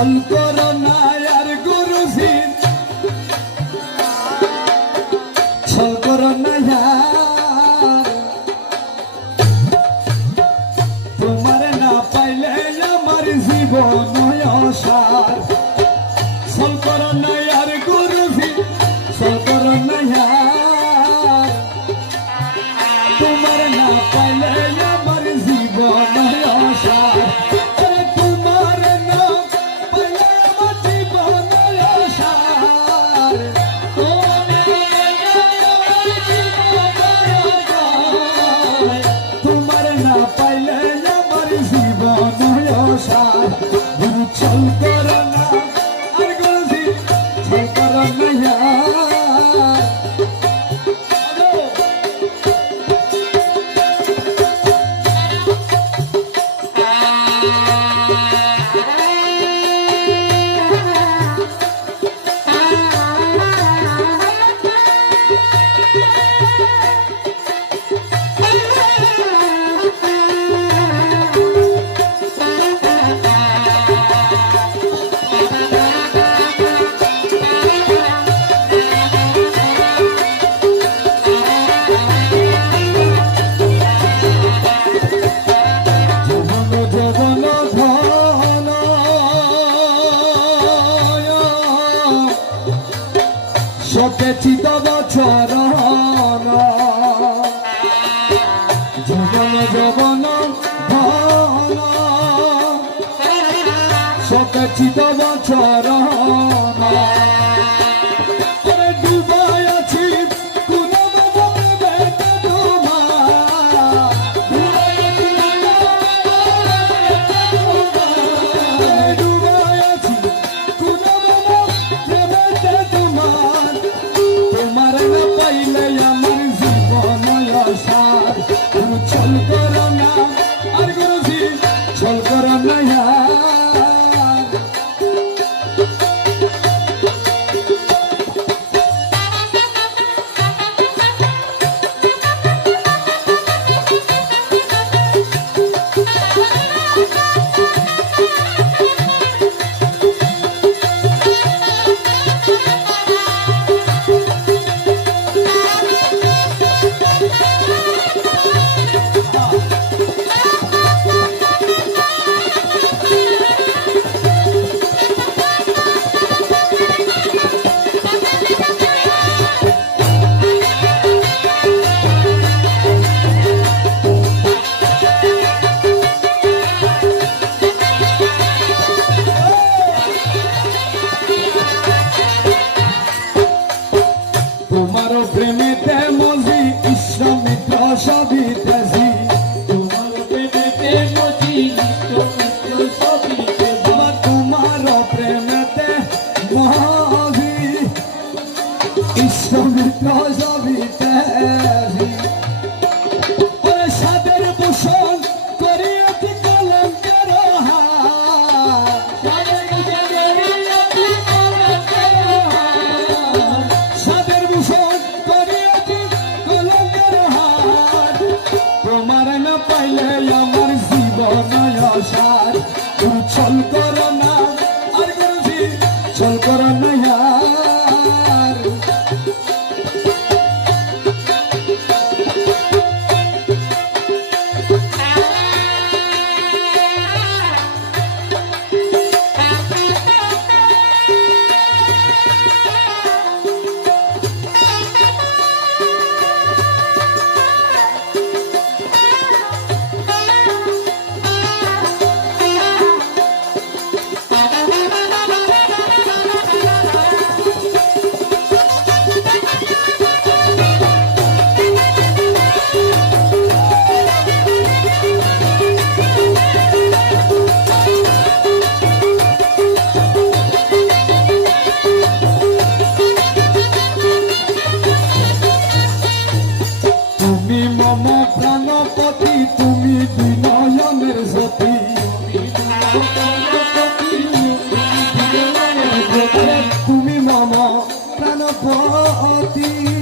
অন্তরা ইসমিত সবই তেজি ওরে প্রাণপতি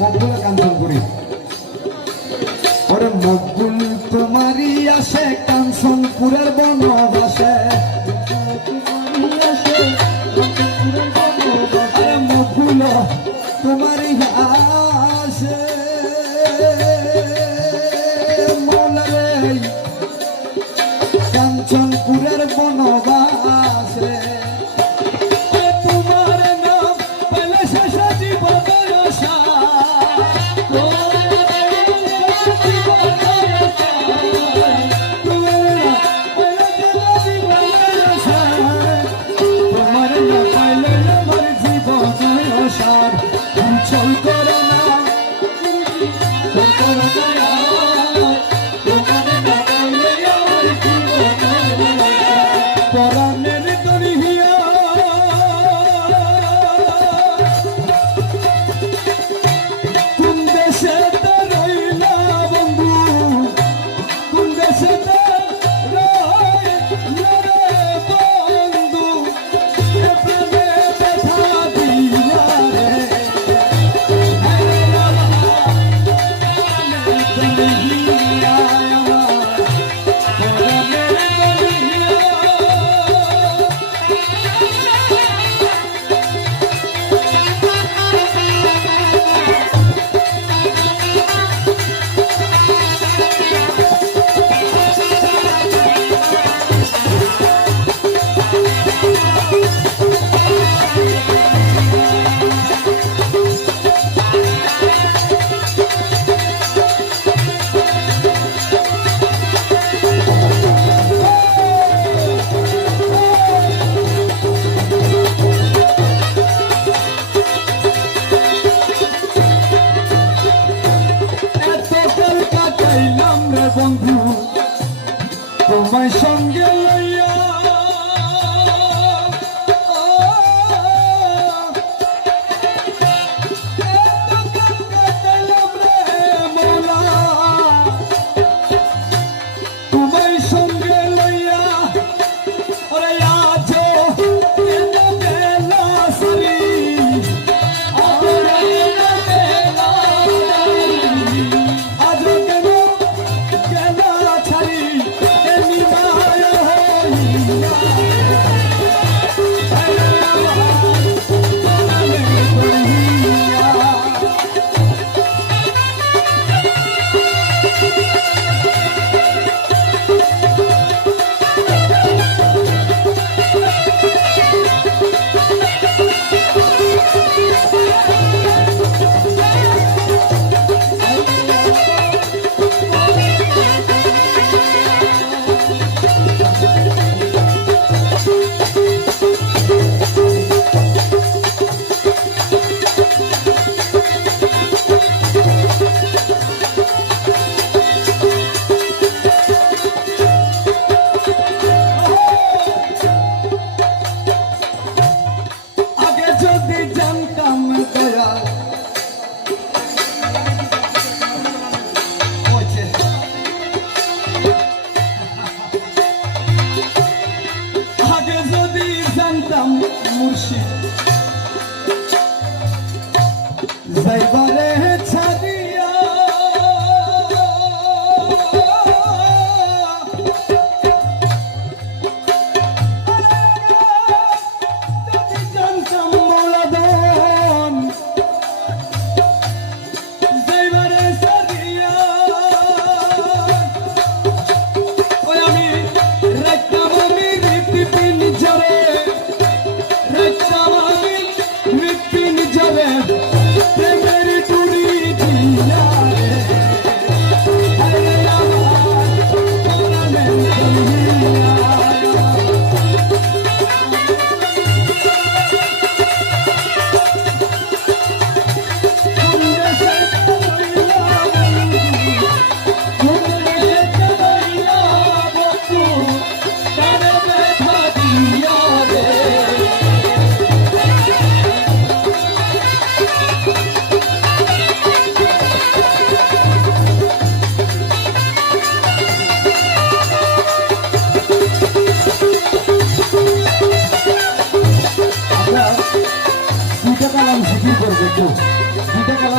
মকবুল কাঞ্চনপুরী ওরে মকবুল তোমারই আসে কাঞ্চনপুরের বনবাসে। কাঞ্চনপুরের বনবাস।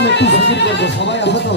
একটু জিকির করব সবাই আছে তো